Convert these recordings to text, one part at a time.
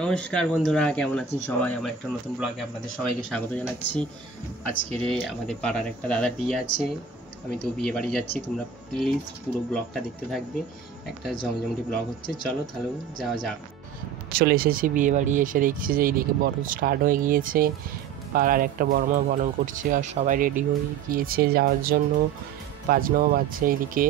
নমস্কার বন্ধুরা, কেমন আছেন সবাই? আমার একটা নতুন ব্লগে আপনাদের সবাইকে স্বাগত জানাচ্ছি। আজকের আমাদের পাড়ার একটা দাদার বিয়ে আছে, আমি তো বিয়ে বাড়ি যাচ্ছি। তোমরা প্লিজ পুরো ব্লগটা দেখতে থাকবে, একটা জমজমটি ব্লগ হচ্ছে। চলো তাহলে যাওয়া যাক। চলে এসেছি বিয়ে বাড়ি, এসে দেখছি যে এইদিকে বরণ স্টার্ট হয়ে গিয়েছে। পাড়ার একটা বড়মা বরণ করছে আর সবাই রেডি হয়ে গিয়েছে যাওয়ার জন্য। বাজনাও বাজছে এইদিকে।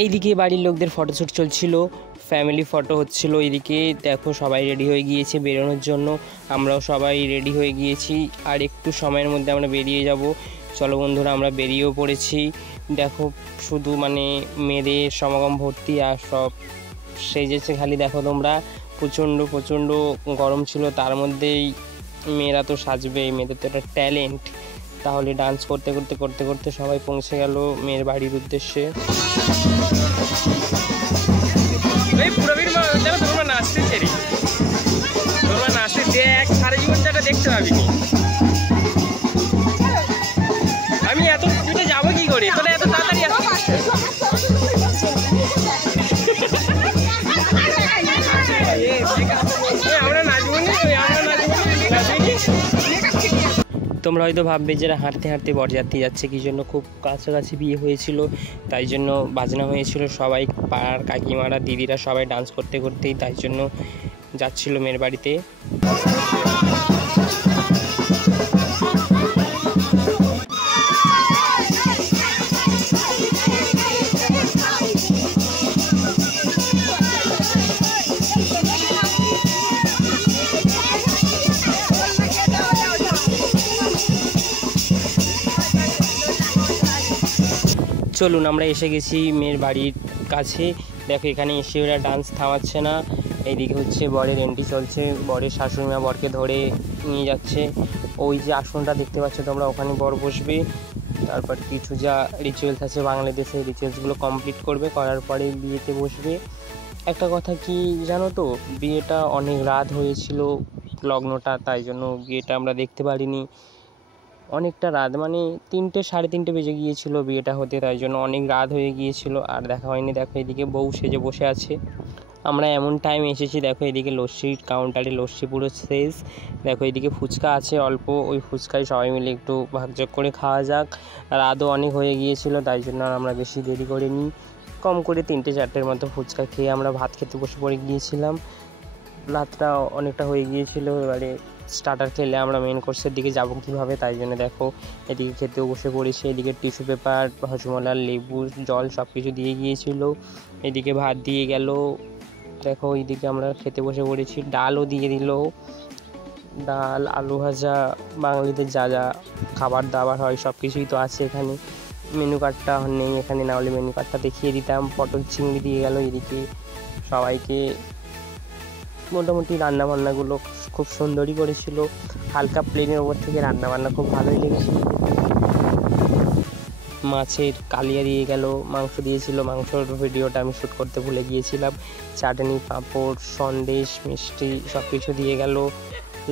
এইদিকে বাড়ির লোকদের ফটোশ্যুট চলছিল, ফ্যামিলি ফটো হচ্ছিল। এইদিকে দেখো সবাই রেডি হয়ে গিয়েছে বেরোনোর জন্য, আমরাও সবাই রেডি হয়ে গিয়েছি। আর একটু সময়ের মধ্যে আমরা বেরিয়ে যাব। চলো বন্ধুরা, আমরা বেরিয়েও পড়েছি। দেখো শুধু মেয়েদের সমাগম ভর্তি, আর সব সেজেছে খালি। দেখো তোমরা, প্রচণ্ড গরম ছিল, তার মধ্যেই মেয়েরা তো সাজবে, মেয়েদের তো একটা ট্যালেন্ট। তাহলে ডান্স করতে করতে সবাই পৌঁছে গেল মেয়ের বাড়ির উদ্দেশ্যে। দেখতে পাবিনি আমি এত দূরে যাবো কি করে, তোরা এত তাড়াতাড়ি তোমরা হয়তো ভাববে যারা হাঁটতে হাঁটতে বরযাত্রী যাচ্ছে কি জন্য। খুব কাছাকাছি বিয়ে হয়েছিল, তাই জন্য বাজনা হয়েছিল। সবাই পাড়ার কাকিমারা দিদিরা সবাই ডান্স করতেই তাই জন্য যাচ্ছিল মেয়ের বাড়িতে। চলুন, আমরা এসে গেছি মেয়ের বাড়ির কাছে। দেখো এখানে এসে ওরা ডান্স থামাচ্ছে না। এইদিকে হচ্ছে বরের এন্ট্রি চলছে, বরের শাশুড়িমা বরকে ধরে নিয়ে যাচ্ছে। ওই যে আসনটা দেখতে পাচ্ছ তোমরা, ওখানে বর বসবে। তারপর কিছু যা রিচুয়ালস আছে বাংলাদেশে, রিচুয়ালসগুলো কমপ্লিট করবে, করার পরে বিয়েতে বসবে। একটা কথা কি জানো তো, বিয়েটা অনেক রাত হয়েছিল লগ্নটা, তাই জন্য বিয়েটা আমরা দেখতে পারিনি। অনেকটা রাত, 3টে সাড়ে 3টে বেজে গিয়েছিল বিয়েটা হতে, তাই জন্য অনেক রাত হয়ে গিয়েছিল আর দেখা হয়নি। দেখো এদিকে বউ সেজে বসে আছে। আমরা এমন টাইম এসেছি, দেখো এদিকে লস্যির কাউন্টারে লস্যি পুরো শেষ। দেখো এদিকে ফুচকা আছে অল্প, ওই ফুচকায় সবাই মিলে একটু ভাগযোগ করে খাওয়া যাক। রাতও অনেক হয়ে গিয়েছিল, তাই জন্য আর আমরা বেশি দেরি করিনি। কম করে 3টে-4টের মতো ফুচকা খেয়ে আমরা ভাত খেতে বসে পড়ে গিয়েছিলাম। রাতটা অনেকটা হয়ে গিয়েছিল, এবারে স্টার্টার খেলে আমরা মেন কোর্সের দিকে যাবো কীভাবে, তাই জন্য দেখো এদিকে খেতেও বসে পড়েছি। এদিকে টিস্যু পেপার, হজমলা, লেবু, জল সব কিছু দিয়ে গিয়েছিল। এদিকে ভাত দিয়ে গেল। দেখো এইদিকে আমরা খেতে বসে পড়েছি, ডালও দিয়ে দিল। ডাল, আলু ভাজা, বাঙালিদের যা যা খাবার দাবার হয় সব কিছুই তো আছে এখানে। মেনু কার্ডটা নেই এখানে, না হলে মেনু কার্ডটা দেখিয়ে দিতাম। পটল চিংড়ি দিয়ে গেল এদিকে সবাইকে। মোটামুটি রান্নাবান্নাগুলো খুব সুন্দরই করেছিল, হালকা প্লেনের ওপর থেকে রান্নাবান্না খুব ভালোই লেগেছিল। মাছের কালিয়া দিয়ে গেল, মাংস দিয়েছিল, মাংসর ভিডিওটা আমি শ্যুট করতে ভুলে গিয়েছিলাম। চাটনি, পাঁপড়, সন্দেশ, মিষ্টি সব কিছু দিয়ে গেল।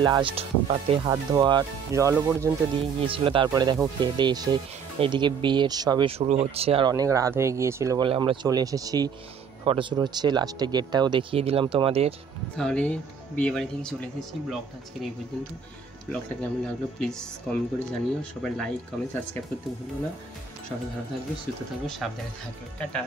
লাস্ট পাতে হাত ধোয়ার জলও পর্যন্ত দিয়ে গিয়েছিল। তারপরে দেখো খেয়ে দিয়ে এসে এইদিকে বিয়ের সবে শুরু হচ্ছে, আর অনেক রাত হয়ে গিয়েছিল বলে আমরা চলে এসেছি। ফটোশ্যুট হচ্ছে, লাস্টে গেটটাও দেখিয়ে দিলাম তোমাদের। তাহলে বিয়ে বাড়ি থেকে চলে এসেছি। ব্লগটা আজকের এই পর্যন্ত। ব্লগটা কেমন লাগলো প্লিজ কমেন্ট করে জানিও। সবাই লাইক, কমেন্ট, সাবস্ক্রাইব করতে ভুলো না। সবাই ভালো থাকবে, সুস্থ থাকবে, সাবধানে থাকবে। টাটা।